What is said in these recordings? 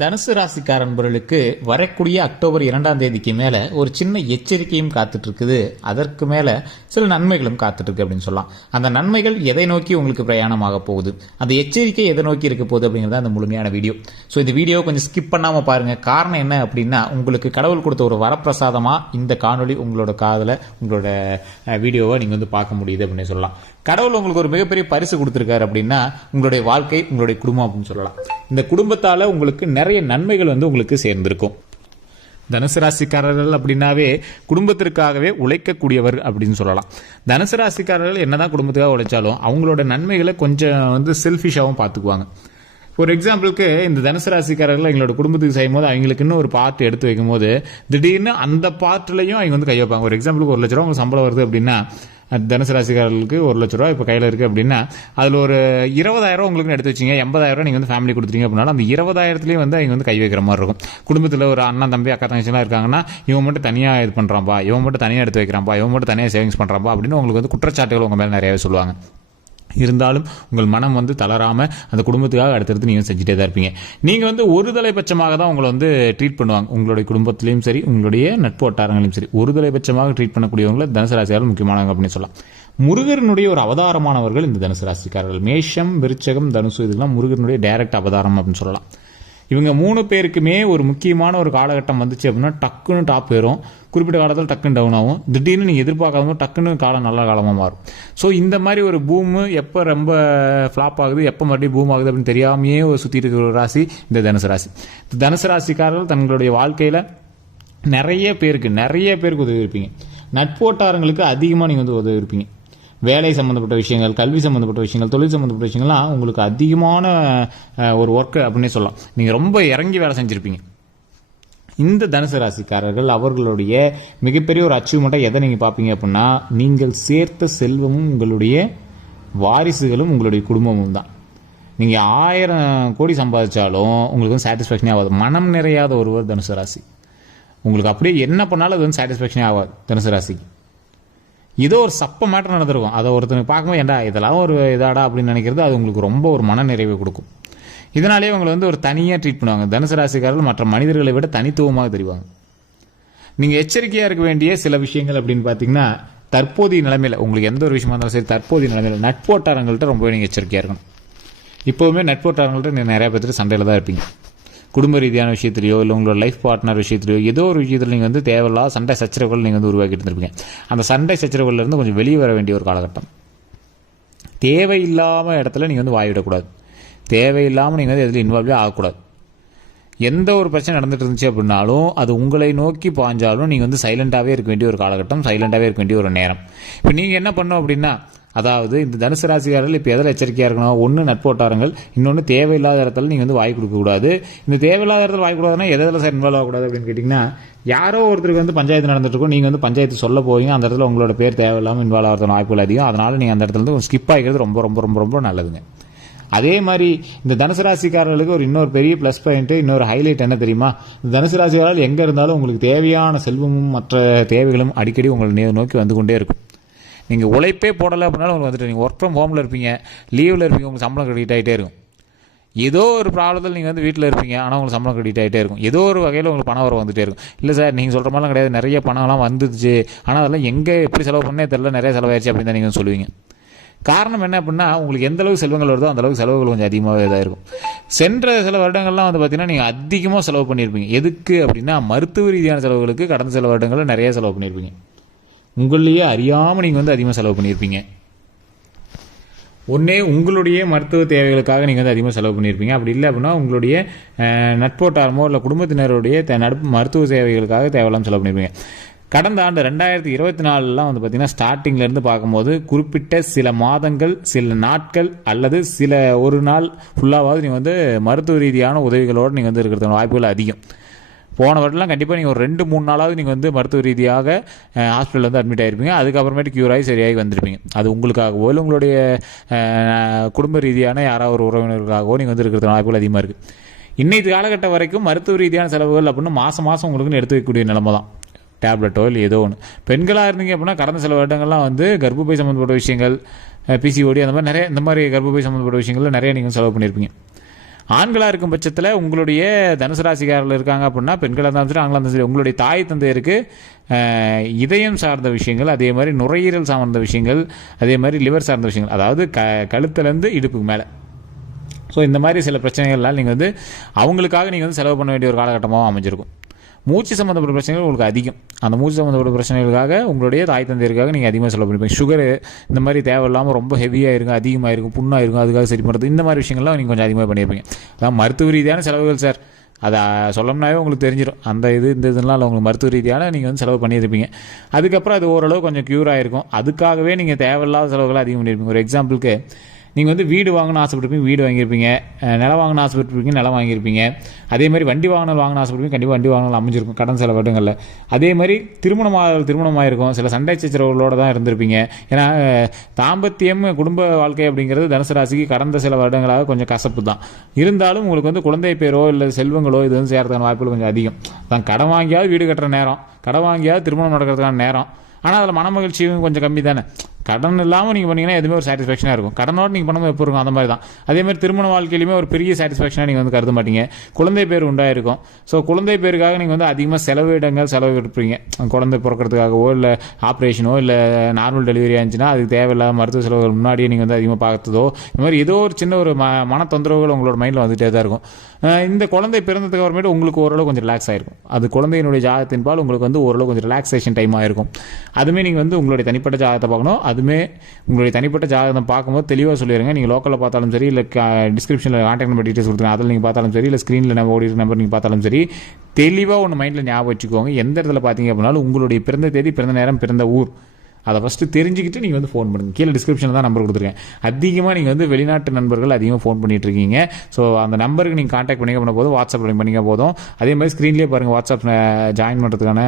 தனுசு ராசிக்கார நண்பர்களுக்கு வரக்கூடிய அக்டோபர் இரண்டாம் தேதிக்கு மேல ஒரு சின்ன எச்சரிக்கையும் காத்துட்டு இருக்குது அதற்கு மேல சில நன்மைகளும் காத்துட்டு இருக்கு அப்படின்னு சொல்லலாம். அந்த நன்மைகள் எதை நோக்கி உங்களுக்கு பிரயாணமாக போகுது? அந்த எச்சரிக்கை எதை நோக்கி இருக்க போகுது அப்படிங்கிறது அந்த முழுமையான வீடியோ. ஸோ இந்த வீடியோ கொஞ்சம் ஸ்கிப் பண்ணாம பாருங்க. காரணம் என்ன அப்படின்னா உங்களுக்கு கடவுள் கொடுத்த ஒரு வரப்பிரசாதமா இந்த காணொளி உங்களோட காதல உங்களோட வீடியோவை நீங்க வந்து பார்க்க முடியுது அப்படின்னு சொல்லலாம். கடவுள் உங்களுக்கு ஒரு மிகப்பெரிய பரிசு கொடுத்துருக்காரு அப்படின்னா உங்களுடைய வாழ்க்கை உங்களுடைய குடும்பம் அப்படின்னு சொல்லலாம். இந்த குடும்பத்தால உங்களுக்கு நிறைய நன்மைகள் வந்து உங்களுக்கு சேர்ந்திருக்கும். தனுசு ராசிக்காரர்கள் அப்படின்னாவே குடும்பத்திற்காகவே உழைக்கக்கூடியவர் அப்படின்னு சொல்லலாம். தனுசு ராசிக்காரர்கள் என்னதான் குடும்பத்துக்காக உழைச்சாலும் அவங்களோட நன்மைகளை கொஞ்சம் வந்து செல்ஃபிஷாகவும் பார்த்துக்குவாங்க. ஒரு எக்ஸாம்பிளுக்கு இந்த தனுசு ராசிக்காரர்கள் எங்களோட குடும்பத்துக்கு செய்யும் போது அவங்களுக்குன்னு ஒரு பார்ட் எடுத்து வைக்கும் போது திடீர்னு அந்த பார்ட்லையும் அவங்க வந்து கை வைப்பாங்க. ஒரு எக்ஸாம்பிளுக்கு ஒரு லட்ச ரூபா உங்களுக்கு சம்பளம் வருது அப்படின்னா அது தனுசு ராசிக்காரர்களுக்கு ஒரு லட்ச ரூபா இப்போ கையில் இருக்குது அப்படின்னா அதில் ஒரு இருபதாயிரம் உங்களுக்கு எடுத்து வச்சிங்க. எண்பதாயிரம் ரூபா நீங்கள் வந்து ஃபேமிலி கொடுத்துட்டீங்க அப்படின்னா அந்த இருபதாயிரத்துலேயும் வந்து அவங்க வந்து கை வைக்கிற மாதிரி இருக்கும். குடும்பத்தில் ஒரு அண்ணன் தம்பி அக்கா தங்கச்சிலாம் இருக்காங்கன்னா இவன் மட்டும் தனியாக இது பண்ணுறான்பா இவன் மட்டும் தனியாக எடுத்து வைக்கிறான்பா இவன் மட்டும் தனியாக சேவிங்ஸ் பண்ணுறான்பா அப்படின்னு உங்களுக்கு வந்து குற்றச்சாட்டுகள் உங்கள் மேலே நிறையவே சொல்லுவாங்க. இருந்தாலும் உங்கள் மனம் வந்து தளராமல் அந்த குடும்பத்துக்காக அடுத்தடுத்து நீங்கள் செஞ்சுட்டே தான் இருப்பீங்க. நீங்கள் வந்து ஒரு தலைபட்சமாக தான் உங்களை வந்து ட்ரீட் பண்ணுவாங்க. உங்களுடைய குடும்பத்திலையும் சரி உங்களுடைய நட்பு வட்டாரங்களையும் சரி. ஒரு தலைபட்சமாக ட்ரீட் பண்ணக்கூடியவங்களை தனுசு முக்கியமானவங்க அப்படின்னு சொல்லலாம். முருகனுடைய ஒரு அவதாரமானவர்கள் இந்த தனுசு ராசிக்காரர்கள். மேஷம் விருச்சகம் தனுசு இதெல்லாம் முருகனுடைய டைரக்ட் அவதாரம் அப்படின்னு சொல்லலாம். இவங்க மூணு பேருக்குமே ஒரு முக்கியமான ஒரு காலகட்டம் வந்துச்சு அப்படின்னா டக்குன்னு டாப் ஏறும். குறிப்பிட்ட காலத்தில் டக்குன்னு டவுன் ஆகும். திடீர்னு நீங்கள் எதிர்பார்க்காம டக்குன்னு காலம் நல்ல காலமாக மாறும். ஸோ இந்த மாதிரி ஒரு பூமு எப்போ ரொம்ப ஃப்ளாப் ஆகுது எப்போ மறுபடியும் பூம் ஆகுது அப்படின்னு தெரியாமையே ஒரு சுற்றி இருக்கிற ஒரு ராசி இந்த தனுசு ராசி. இந்த தனுசு ராசிக்காரர்கள் தங்களுடைய வாழ்க்கையில் நிறைய பேருக்கு நிறைய பேருக்கு உதவி இருப்பீங்க. நட்போட்டாரங்களுக்கு அதிகமாக நீங்கள் வந்து உதவி இருப்பீங்க. வேலை சம்மந்தப்பட்ட விஷயங்கள் கல்வி சம்மந்தப்பட்ட விஷயங்கள் தொழில் சம்மந்தப்பட்ட விஷயங்கள்லாம் உங்களுக்கு அதிகமான ஒரு ஒர்க் அப்படின்னே சொல்லலாம். நீங்கள் ரொம்ப இறங்கி வேலை செஞ்சுருப்பீங்க. இந்த தனுசு ராசிக்காரர்கள் அவர்களுடைய மிகப்பெரிய ஒரு அச்சீவ்மெண்ட்டை எதை நீங்கள் பார்ப்பீங்க அப்படின்னா நீங்கள் சேர்த்த செல்வமும் உங்களுடைய வாரிசுகளும் உங்களுடைய குடும்பமும் தான். நீங்கள் ஆயிரம் கோடி சம்பாதிச்சாலும் உங்களுக்கு வந்து சாட்டிஸ்ஃபேக்ஷனே ஆகாது. மனம் நிறையாத ஒருவர் தனுசு ராசி. உங்களுக்கு அப்படியே என்ன பண்ணாலும் அது வந்து சாட்டிஸ்ஃபேக்ஷனே ஆகாது தனுசு ராசிக்கு. ஏதோ ஒரு சப்ப மேட்டர் நடந்திருக்கும். அதை ஒருத்தனுக்கு பார்க்கும்போது ஏண்டா இதெல்லாம் ஒரு இதாடா? அப்படின்னு நினைக்கிறது அது உங்களுக்கு ரொம்ப ஒரு மன நிறைவை கொடுக்கும். இதனாலேயே அவங்களை வந்து ஒரு தனியாக ட்ரீட் பண்ணுவாங்க. தனுசு ராசிக்காரர்கள் மற்ற மனிதர்களை விட தனித்துவமாக தெரிவாங்க. நீங்கள் எச்சரிக்கையாக இருக்க வேண்டிய சில விஷயங்கள் அப்படின்னு பார்த்தீங்கன்னா தற்போதைய நிலைமையில் உங்களுக்கு எந்த ஒரு விஷயமா இருந்தாலும் சரி தற்போதைய நிலைமையில் நட்போட்டாரங்கள்ட்ட ரொம்பவே நீங்கள் எச்சரிக்கையாக இருக்கணும். இப்போவுமே நட்போட்டாரங்கள்ட்ட நீங்கள் நிறைய பேர்த்துட்டு சண்டையில் தான் இருப்பீங்க. குடும்ப ரீதியான விஷயத்திலையோ இல்லை உங்களோட லைஃப் பார்ட்னர் விஷயத்திலையோ ஏதோ ஒரு விஷயத்தில் நீங்கள் வந்து தேவையில்லாத சண்டை சச்சரவுகள் நீங்கள் வந்து உருவாக்கிட்டு இருந்திருப்பீங்க. அந்த சண்டை சச்சரவுகள்லேருந்து கொஞ்சம் வெளியே வர வேண்டிய ஒரு காலகட்டம். தேவையில்லாமல் இடத்துல நீங்கள் வந்து வாய்விடக்கூடாது தேவையில்லாமல் நீங்கள் வந்து எதில் இன்வால்வே ஆகக்கூடாது. எந்த ஒரு பிரச்சனை நடந்துட்டு இருந்துச்சு அப்படின்னாலும் அது உங்களை நோக்கி பாஞ்சாலும் நீங்கள் வந்து சைலண்ட்டாகவே இருக்க வேண்டிய ஒரு காலகட்டம் சைலண்ட்டாகவே இருக்க வேண்டிய ஒரு நேரம். இப்போ நீங்கள் என்ன பண்ணோம் அப்படின்னா அதாவது இந்த தனுசு ராசிக்காரர்கள் இப்போ எதில் எச்சரிக்கையாக இருக்கணும்? ஒன்று நட்போட்டாரங்கள் இன்னொன்று தேவையில்லாத இடத்துல நீங்கள் வந்து வாய் கொடுக்கக்கூடாது இந்த தேவையில்லாத இடத்துல வாய் கொடுக்காதுன்னா எதில் சார் இன்வால்வ் ஆகக்கூடாது அப்படின்னு கேட்டிங்கன்னா யாரோ ஒருத்தருக்கு வந்து பஞ்சாயத்து நடந்துட்டுருக்கும் நீங்கள் வந்து பஞ்சாயத்து சொல்ல போவீங்க அந்த இடத்துல உங்களோட பேர் தேவையில்லாமல் இன்வால்வ் ஆகிறது வாய்ப்புகள் அதிகம். அதனால் நீங்கள் அந்த இடத்துல இருந்து ஸ்கிப் ஆகிக்கிறது ரொம்ப ரொம்ப ரொம்ப ரொம்ப நல்லதுங்க. அதே மாதிரி இந்த தனுசு ராசிக்காரர்களுக்கு ஒரு இன்னொரு பெரிய ப்ளஸ் பாயிண்ட் இன்னொரு ஹைலைட் என்ன தெரியுமா? இந்த தனுசு ராசிக்காரர்கள் எங்கே இருந்தாலும் உங்களுக்கு தேவையான செல்வமும் மற்ற தேவைகளும் அடிக்கடி உங்களை நோக்கி வந்து கொண்டே இருக்கும். நீங்கள் உழைப்பே போடலை அப்படின்னாலும் உங்களுக்கு வந்துட்டு நீங்கள் ஒர்க் ஃப்ரம் ஹோமில் இருப்பீங்க லீவில் இருப்பீங்க உங்களுக்கு சம்பளம் கிரெடிட் ஆகிட்டே இருக்கும். ஏதோ ஒரு ப்ராப்ளத்தில் நீங்கள் வந்து வீட்டில் இருப்பீங்க ஆனால் உங்களுக்கு சம்பளம் கிரெடிட் ஆகிட்டே இருக்கும். ஏதோ ஒரு வகையில் உங்களுக்கு பணம் வர வந்துகிட்டே இருக்கும். இல்லை சார் நீங்கள் சொல்கிற மாதிரிலாம் கிடையாது. நிறைய பணம்லாம் வந்துச்சு ஆனால் அதெல்லாம் எங்கே எப்படி செலவு பண்ணே தெரில நிறைய செலவாயிருச்சு அப்படின்னு தான் நீங்கள் சொல்லுவீங்க. காரணம் என்ன அப்படின்னா உங்களுக்கு எந்த அளவுக்கு செல்வங்கள் வருதோ அந்த அளவுக்கு செலவுகள் கொஞ்சம் அதிகமாகவே தான் இருக்கும். சென்ற சில வருடங்கள்லாம் வந்து பார்த்தீங்கன்னா நீங்கள் அதிகமாக செலவு பண்ணியிருப்பீங்க. எதுக்கு அப்படின்னா மருத்துவ ரீதியான செலவுகளுக்கு கடந்த சில வருடங்களில் நிறைய செலவு பண்ணியிருப்பீங்க. உங்களையே அறியாமல் நீங்கள் வந்து அதிகமாக செலவு பண்ணியிருப்பீங்க. ஒன்றே உங்களுடைய மருத்துவ தேவைகளுக்காக நீங்கள் வந்து அதிகமாக செலவு பண்ணியிருப்பீங்க. அப்படி இல்லை அப்படின்னா உங்களுடைய நட்போட்டாரமோ இல்லை குடும்பத்தினருடைய நட்பு மருத்துவ சேவைகளுக்காக தேவையில்லாமல் செலவு பண்ணியிருப்பீங்க. கடந்த ஆண்டு ரெண்டாயிரத்தி இருபத்தி நாலுலாம் வந்து பார்த்தீங்கன்னா ஸ்டார்டிங்லேருந்து பார்க்கும்போது குறிப்பிட்ட சில மாதங்கள் சில நாட்கள் அல்லது சில ஒரு நாள் ஃபுல்லாவது நீங்கள் வந்து மருத்துவ ரீதியான உதவிகளோடு நீங்கள் வந்து இருக்கிறதுக்கான வாய்ப்புகள் அதிகம். போன வருடம்லாம் கண்டிப்பாக நீங்கள் ஒரு ரெண்டு மூணு நாளாவது நீங்கள் வந்து மருத்துவ ரீதியாக ஹாஸ்பிட்டலில் வந்து அட்மிட் ஆகிருப்பீங்க அதுக்கப்புறமேட்டு க்யூர் ஆகி சரியாகி வந்திருப்பீங்க. அது உங்களுக்காகவோ இல்லை உங்களுடைய குடும்ப ரீதியான யாராவது ஒரு உறவினருக்காகவோ நீங்கள் வந்து இருக்கிறது வாய்ப்புகள் அதிகமாக இருக்குது இன்னைக்கு காலகட்டம் வரைக்கும் மருத்துவ ரீதியான செலவுகள் அப்படின்னு மாதம் மாதம் உங்களுக்குன்னு எடுத்து வைக்கக்கூடிய நிலமை தான். டேப்லெட்டோ இல்லை ஏதோ ஒன்று பெண்களாக இருந்தீங்க அப்படின்னா கடந்த சில வருடங்கள்லாம் வந்து கர்ப்பப்பை சம்மந்தப்பட்ட விஷயங்கள் பிசிஓடி அந்த மாதிரி நிறைய இந்த மாதிரி கர்ப்பப்பை சம்மந்தப்பட்ட விஷயங்கள்ல நிறைய நீங்கள் செலவு பண்ணியிருப்பீங்க. ஆண்களாக இருக்கும் பட்சத்தில் உங்களுடைய தனுசு ராசிக்காரில் இருக்காங்க அப்படின்னா பெண்களாக இருந்தாலும் சரி ஆண்களாக இருந்தாலும் சரி உங்களுடைய தாய் தந்தையருக்கு இதயம் சார்ந்த விஷயங்கள் அதே மாதிரி நுரையீரல் சார்ந்த விஷயங்கள் அதே மாதிரி லிவர் சார்ந்த விஷயங்கள் அதாவது க கழுத்துலேருந்து இடுப்புக்கு மேலே. ஸோ இந்த மாதிரி சில பிரச்சனைகள்லாம் நீங்கள் வந்து அவங்களுக்காக நீங்கள் வந்து செலவு பண்ண வேண்டிய ஒரு காலகட்டமாகவும் அமைஞ்சிருக்கும். மூச்சு சம்மந்தப்பட்ட பிரச்சனைகள் உங்களுக்கு அதிகம். அந்த மூச்சு சம்மந்தப்பட்ட பிரச்சனைகளுக்காக உங்களுடைய தாய் தந்தையருக்காக நீங்கள் அதிகமாக செலவு பண்ணிப்பீங்க. சுகரு இந்த மாதிரி தேவையில்லாமல் ரொம்ப ஹெவியாக இருக்கும் அதிகமாக இருக்கும் புண்ணாக இருக்கும் அதுக்காக சரி பண்ணுறது இந்த மாதிரி விஷயங்கள்லாம் நீங்கள் கொஞ்சம் அதிகமாக பண்ணியிருப்பீங்க. அதான் மருத்துவ ரீதியான செலவுகள் சார் அதை சொல்லணும்னாவே உங்களுக்கு தெரிஞ்சிடும் அந்த இது இந்த இதெல்லாம் இல்லை உங்களுக்கு மருத்துவ ரீதியான நீங்கள் வந்து செலவு பண்ணியிருப்பீங்க. அதுக்கப்புறம் அது ஓரளவு கொஞ்சம் க்யூர் ஆகிருக்கும் அதுக்காகவே நீங்கள் தேவையில்லாத செலவுகளை அதிகம் பண்ணியிருப்பீங்க. ஒரு எக்ஸாம்பிளுக்கு நீங்கள் வந்து வீடு வாங்கணும் ஆசைப்பட்டிருப்பீங்க வீடு வாங்கியிருப்பீங்க நிலம் வாங்கணும் ஆசைப்பட்டிருப்பீங்க நிலம் வாங்கியிருப்பீங்க. அதே மாதிரி வண்டி வாங்கணும் வாங்கணும் ஆசைப்பட்டிருப்பீங்க கண்டிப்பாக வண்டி வாங்கணும் அமைஞ்சிருக்கும் கடன் சில வருடங்களில் அதே மாதிரி திருமணமாக திருமணமாயிருக்கும் சில சண்டை சச்சரவுகளோட தான் இருந்திருப்பீங்க. ஏன்னா தாம்பத்தியம் குடும்ப வாழ்க்கை அப்படிங்கிறது தனுசு ராசிக்கு கடந்த சில வருடங்களாக கொஞ்சம் கசப்பு தான். இருந்தாலும் உங்களுக்கு வந்து குழந்தை பேரோ இல்லை செல்வங்களோ இது வந்து சேர்றதுக்கான வாய்ப்புகள் கொஞ்சம் அதிகம். தான் கடன் வாங்கியாவது வீடு கட்டுற நேரம் கடன் வாங்கியாவது திருமணம் நடக்கிறதுக்கான நேரம். ஆனால் அதில் மன மகிழ்ச்சியும் கொஞ்சம் கம்மி தானே கடன் இல்லாமல் நீங்கள் பண்ணீங்கன்னா எதுவுமே ஒரு சாட்டிஸ்ஃபேக்ஷனாக இருக்கும். கடனோடு நீங்கள் பண்ணும்போது எப்போ இருக்கும்? அந்த மாதிரி தான். அதே மாதிரி திருமண வாழ்க்கையிலுமே ஒரு பெரிய சாட்டிஸ்ஃபேக்ஷனாக நீங்கள் வந்து கருத மாட்டீங்க. குழந்தை பேர் உண்டாயிருக்கும். ஸோ குழந்தை பேருக்காக நீங்கள் வந்து அதிகமாக செலவிடங்கள் செலவு எடுப்பீங்க. குழந்தை பிறக்கிறதுக்காகவோ இல்லை ஆப்ரேஷனோ இல்லை நார்மல் டெலிவரி ஆச்சுன்னா அதுக்கு தேவையில்லாத மருத்துவ செலவுகள் முன்னாடியே நீங்கள் வந்து அதிகமாக பார்த்ததோ இந்த மாதிரி ஏதோ ஒரு சின்ன ஒரு ம மன தொந்தரவுகள் உங்களோட மைண்டில் வந்துட்டே தான் இருக்கும். இந்த குழந்தை பிறந்ததுக்கு அப்புறமேட்டு உங்களுக்கு ஓரளவு கொஞ்சம் ரிலாக்ஸ் ஆயிருக்கும். அது குழந்தையினுடைய ஜாதகத்தின் பால் உங்களுக்கு வந்து ஓரளவு கொஞ்சம் ரிலாக்ஸேஷன் டைம் ஆயிருக்கும் அதுவுமே நீங்கள் வந்து உங்களுடைய தனிப்பட்ட ஜாதகத்தை பார்க்கணும். அதுமே உங்களுடைய தனிப்பட்ட ஜாதகம் பார்க்கும்போது தெளிவாக சொல்லிடுங்க நீங்கள் லோக்கலில் பார்த்தாலும் சரி இல்லை டிஸ்கிரிப்ஷனில் கான்டாக்ட் நம்பர் டீட்டெயில்ஸ் கொடுத்துருங்க. அதில் நீங்கள் பார்த்தாலும் சரி இல்லை ஸ்க்ரீனில் நம்ம ஓடி நம்பர் நீங்கள் பார்த்தாலும் சரி தெளிவாக ஒன்று மைண்டில் ஞாபகம் வச்சுக்கோங்க. எந்த இடத்துல பார்த்தீங்க அப்படின்னாலும் உங்களுடைய பிறந்த தேதி பிறந்த நேரம் பிறந்த ஊர். அதை ஃபஸ்ட்டு தெரிஞ்சுக்கிட்டு நீங்கள் வந்து ஃபோன் பண்ணுங்கள் கீழே டிஸ்கிரிப்ஷனில் தான் நம்பர் கொடுத்துருக்கேன். அதிகமாக நீங்கள் வந்து வெளிநாட்டு நண்பர்கள் அதிகமாக ஃபோன் பண்ணிட்டு இருக்கீங்க. ஸோ அந்த நம்பருக்கு நீங்கள் காண்டாக்ட் பண்ணிக்க பண்ண போதும் வாட்ஸ்அப் பண்ணிக்க போதும். அதே மாதிரி ஸ்க்ரீன்லேயே பாருங்கள் வாட்ஸ்அப் ஜாயின் பண்ணுறதுக்கான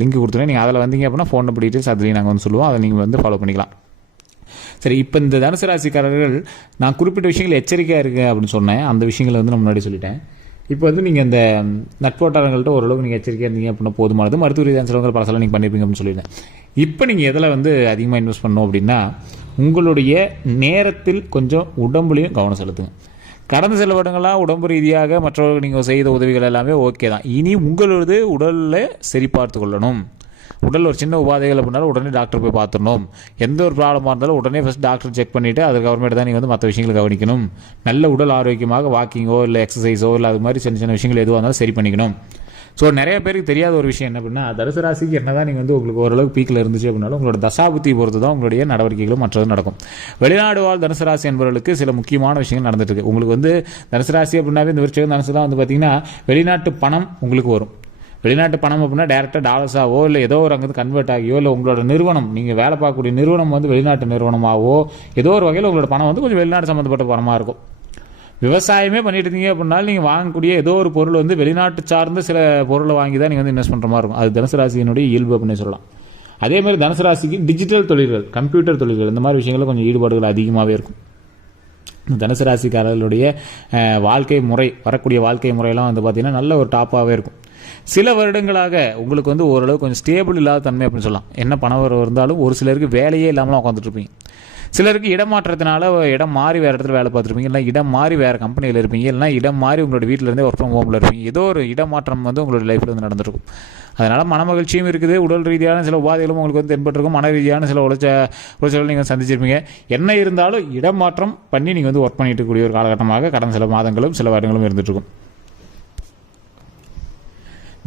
லிங்க் கொடுத்துருக்கேன். நீங்கள் அதில் வந்தீங்க அப்படின்னா ஃபோன் நம்பர் டீட்டெயில்ஸ் அதுலேயும் நாங்கள் வந்து சொல்லுவோம். அதை நீங்கள் வந்து ஃபாலோ பண்ணிக்கலாம். சரி இப்போ இந்த தனுசு ராசிக்காரர்கள் நான் குறிப்பிட்ட விஷயங்கள் எச்சரிக்கையாக இருக்குது அப்படின்னு சொன்னேன். அந்த விஷயங்களை வந்து நான் முன்னாடி சொல்லிட்டேன். இப்போ வந்து நீங்கள் இந்த நட்போட்டாரங்கள்ட்ட ஓரளவுக்கு நீங்கள் எச்சரிக்கையாக இருந்தீங்க அப்படின்னா போதுமானது. மருத்துவ ரீதியான செலவுகள் பல செலவு நீங்கள் பண்ணியிருப்பீங்க அப்படின்னு சொல்லியிருந்தேன். இப்போ நீங்கள் எதில் வந்து அதிகமாக இன்வெஸ்ட் பண்ணணும் அப்படின்னா உங்களுடைய நேரத்தில் கொஞ்சம் உடம்புலையும் கவனம் செலுத்துங்க. கடந்த சில வருடங்களாக உடம்பு ரீதியாக மற்றவர்கள் நீங்கள் செய்த உதவிகள் எல்லாமே ஓகே தான். இனி உங்களது உடலில் சரிபார்த்து கொள்ளணும். உடல் ஒரு சின்ன உபாதைகள் அப்படின்னாலும் உடனே டாக்டர் போய் பார்த்துடணும். எந்த ஒரு ப்ராப்ளமாக இருந்தாலும் உடனே ஃபஸ்ட் டாக்டர் செக் பண்ணிவிட்டு அதுக்கப்புறமேட்டு தான் நீங்கள் வந்து மற்ற விஷயங்களை கவனிக்கணும். நல்ல உடல் ஆரோக்கியமாக வாக்கிங்கோ இல்லை எக்ஸசைஸோ இல்லை அது மாதிரி சின்ன சின்ன விஷயங்கள் எதுவாக இருந்தாலும் சரி பண்ணிக்கணும். ஸோ நிறைய பேருக்கு தெரியாத ஒரு விஷயம் என்ன அப்படின்னா தனுசு ராசிக்கு என்ன தான் நீங்கள் வந்து உங்களுக்கு ஓரளவுக்கு பீக்கில் இருந்துச்சு அப்படின்னாலும் உங்களோட தசாபுத்தி பொறுத்து தான் உங்களுடைய நடவடிக்கைகளும் மற்றதும் நடக்கும். வெளிநாடு வாழ் தனுசு ராசி என்பவர்களுக்கு சில முக்கியமான விஷயங்கள் நடந்துட்டு இருக்கு உங்களுக்கு வந்து தனுசு ராசி அப்படின்னாவே இந்த விருச்சகம் தனுசு தான் வந்து பார்த்தீங்கன்னா வெளிநாட்டு பணம் உங்களுக்கு வரும். வெளிநாட்டு பணம் அப்படின்னா டேரெக்டாக டாலர்ஸாவோ இல்லை ஏதோ ஒரு அங்கே கன்வெர்ட் ஆகியோ இல்லை உங்களோட நிறுவனம் நீங்கள் வேலை பார்க்கக்கூடிய நிறுவனம் வந்து வெளிநாட்டு நிறுவனமாகவோ ஏதோ ஒரு வகையில் உங்களோட பணம் வந்து கொஞ்சம் வெளிநாட்டு சம்மந்தப்பட்ட பணமாக இருக்கும். விவசாயமே பண்ணிட்டு இருந்தீங்க அப்படின்னாலும் நீங்கள் வாங்கக்கூடிய ஏதோ ஒரு பொருள் வந்து வெளிநாட்டு சார்ந்த சில பொருளை வாங்கி தான் நீங்கள் வந்து இன்வெஸ்ட் பண்ணுற மாதிரி இருக்கும். அது தனுசு ராசியினுடைய இயல்பு அப்படின்னு சொல்லலாம். அதே மாதிரி தனுசு ராசிக்கு டிஜிட்டல் தொழில்கள் கம்ப்யூட்டர் தொழில்கள் இந்த மாதிரி விஷயங்களில் கொஞ்சம் ஈடுபாடுகள் அதிகமாகவே இருக்கும். தனுசு ராசிக்காரர்களுடைய வாழ்க்கை முறை வரக்கூடிய வாழ்க்கை முறையெல்லாம் வந்து பார்த்தீங்கன்னா நல்ல ஒரு டாப்பாகவே இருக்கும். சில வருடங்களாக உங்களுக்கு வந்து ஓரளவு கொஞ்சம் ஸ்டேபிள் இல்லாத தன்மை அப்படின்னு சொல்லலாம். என்ன பணம் வரவு இருந்தாலும் ஒரு சிலருக்கு வேலையே இல்லாமலாம் உட்காந்துட்ருப்பீங்க சிலருக்கு இடமாற்றத்தினால இடம் மாறி வேறு இடத்துல வேலை பார்த்துருப்பீங்க. இல்லை இடம் மாறி வேறு கம்பெனியில் இருப்பீங்க. இல்லைனா இடம் மாறி உங்களோட வீட்டிலேருந்தே ஒர்க் ஃப்ரம் ஹோமில் இருப்பீங்க. ஏதோ ஒரு இடமாற்றம் வந்து உங்களோட லைஃப்பில் வந்து நடந்திருக்கும் அதனால் மன மகிழ்ச்சியும் இருக்குது. உடல் ரீதியான சில உபாதைகளும் உங்களுக்கு வந்து தென்பட்டிருக்கும். மன ரீதியான சில உழைச்ச உழைச்சல் நீங்கள் சந்திச்சிருப்பீங்க. என்ன இருந்தாலும் இடமாற்றம் பண்ணி நீங்கள் வந்து ஒர்க் பண்ணிட்டு கூடிய ஒரு காலகட்டமாக கடந்த சில மாதங்களும் சில வருடங்களும் இருந்துகிட்ருக்கும்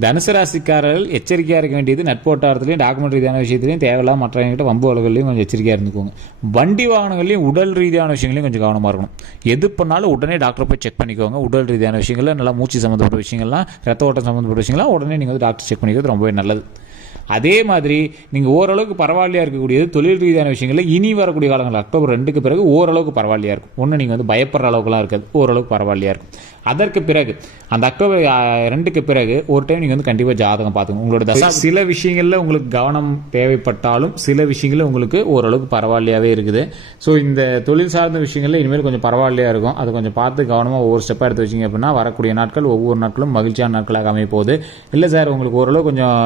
தனுசு ராசிக்காரர்கள் எச்சரிக்கையாக இருக்க வேண்டியது நட்போட்டாரத்துலையும் டாக்குமெண்ட் ரீதியான விஷயத்துலையும் தேவையில்லாம மற்றவங்ககிட்ட வம்பு வழக்குகளையும் கொஞ்சம் எச்சரிக்கையாக இருந்துக்கோங்க. வண்டி வாகனங்களையும் உடல் ரீதியான விஷயங்களையும் கொஞ்சம் கவனமாக இருக்கணும். எது பண்ணாலும் உடனே டாக்டர் போய் செக் பண்ணிக்கோங்க. உடல் ரீதியான விஷயங்கள் நல்லா மூச்சு சம்மந்தப்பட்ட விஷயங்கள்லாம் ரத்த ஓட்டம் சம்மந்தப்பட்ட விஷயங்கள்லாம் உடனே நீங்கள் வந்து டாக்டர் செக் பண்ணிக்கிறது ரொம்பவே நல்லது. அதே மாதிரி நீங்கள் ஓரளவுக்கு பரவாயில்லையா இருக்கக்கூடியது தொழில் ரீதியான விஷயங்களில் இனி வரக்கூடிய காலங்கள் அக்டோபர் ரெண்டுக்கு பிறகு ஓரளவுக்கு பரவாயில்லையா இருக்கும். ஒன்று நீங்கள் வந்து பயப்படுற அளவுக்குலாம் இருக்காது. ஓரளவுக்கு பரவாயில்லையா இருக்கும். அதற்கு பிறகு அந்த அக்டோபர் ரெண்டுக்கு பிறகு ஒரு டைம் நீங்கள் வந்து கண்டிப்பாக ஜாதகம் பார்த்துங்க உங்களோட தசா சில விஷயங்களில் உங்களுக்கு கவனம் தேவைப்பட்டாலும் சில விஷயங்களில் உங்களுக்கு ஓரளவுக்கு பரவாயில்லையாவே இருக்குது. ஸோ இந்த தொழில் சார்ந்த விஷயங்களில் இனிமேல் கொஞ்சம் பரவாயில்லையா இருக்கும். அதை கொஞ்சம் பார்த்து கவனமாக ஒவ்வொரு ஸ்டெப்பாக எடுத்து வச்சிங்க அப்படின்னா வரக்கூடிய நாட்கள் ஒவ்வொரு நாட்களும் மகிழ்ச்சியான நாட்களாக அமைய போகுது. இல்லை சார் உங்களுக்கு ஓரளவு கொஞ்சம்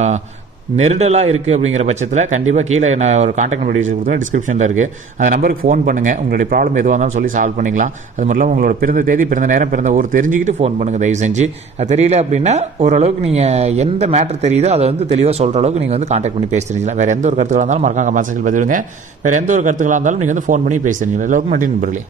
நெருடலாக இருக்குது அப்படிங்கிற பட்சத்தில் கண்டிப்பாக கீழே நான் ஒரு காண்டாக்ட் நம்பர் கொடுத்துருக்கேன் டிஸ்கிரிப்ஷனில் இருக்குது அந்த நம்பருக்கு ஃபோன் பண்ணுங்கள் உங்களுடைய ப்ராப்ளம் எதுவாக இருந்தாலும் சொல்லி சால்வ் பண்ணிக்கலாம். அது மட்டும் இல்லாமல் உங்களோட பிறந்த தேதி பிறந்த நேரம் பிறந்த ஊர் தெரிஞ்சுக்கிட்டு ஃபோன் பண்ணுங்கள் தயவு செஞ்சு. அது தெரியல அப்படின்னா ஓரளவுக்கு நீங்கள் எந்த மேட்டர் தெரியுதோ அதை வந்து தெளிவாக சொல்கிற அளவுக்கு நீங்கள் வந்து காண்டாக்ட் பண்ணி பேசி தெரிஞ்சிக்கலாம். வேறு எந்த ஒரு கருத்துக்களாக இருந்தாலும் மறக்காம கமெண்ட் செக்ஷன் பதிவிடுங்க. வேறு எந்த ஒரு கருத்துக்களாக இருந்தாலும் நீங்கள் வந்து ஃபோன் பண்ணி பேசி தெரிஞ்சுக்கலாம். எல்லாருக்கும் நன்றி நண்பர்களே.